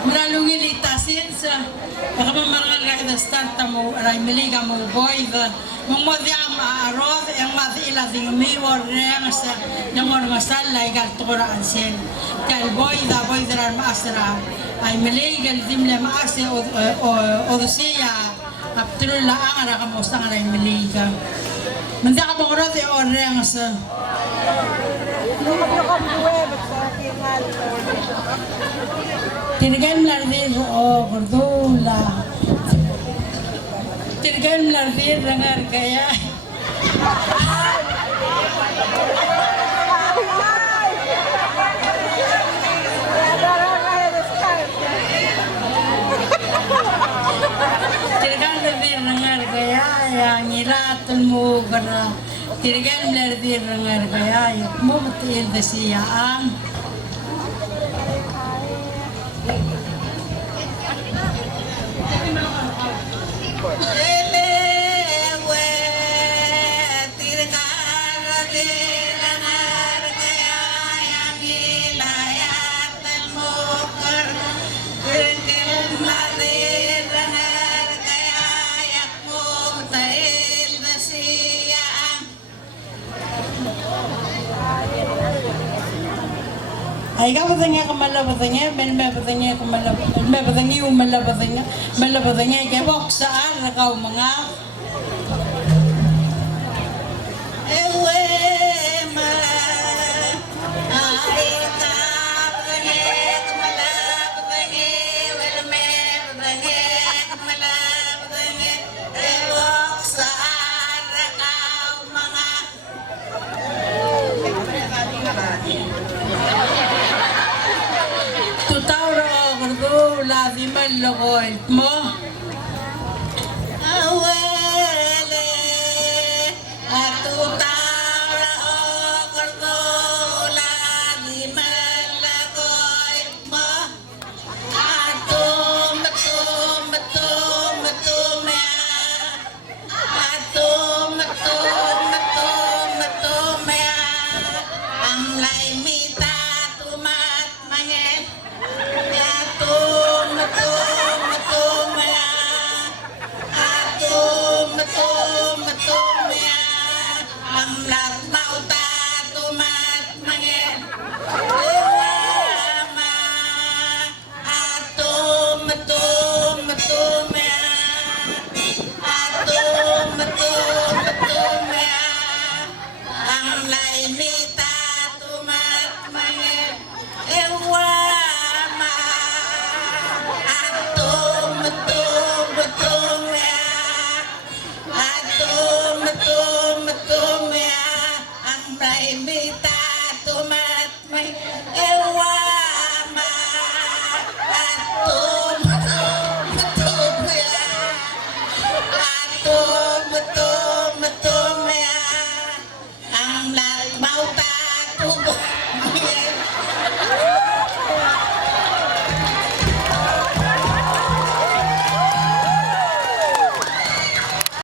Melalui litasin sa pagkamamarang na start mo Aimeliik mo BOID mo diam arod ang madila ding miwor reng sa nangor masal lai gal turan sen kal BOID ran maasra Aimeliik al dimle maase o siya aptul la ara ka mo sang Aimeliik manda ka bangorod e reng sa Tirgan melardir gordula. Tirgan melardir dengar gaya. Tirgan melardir dengar gaya yang nyiratun mu gara. Tirgan melardir dengar gaya yang mu betul desiaan. Ay ka batanya kamala batanya men me batanya kamala me batanya umala batanya ke box saan kau mga ewe ma ay ka batanya kamala batanya wel me batanya kamala batanya box saan kau mga Tutaw ra gordula di man lokoy mo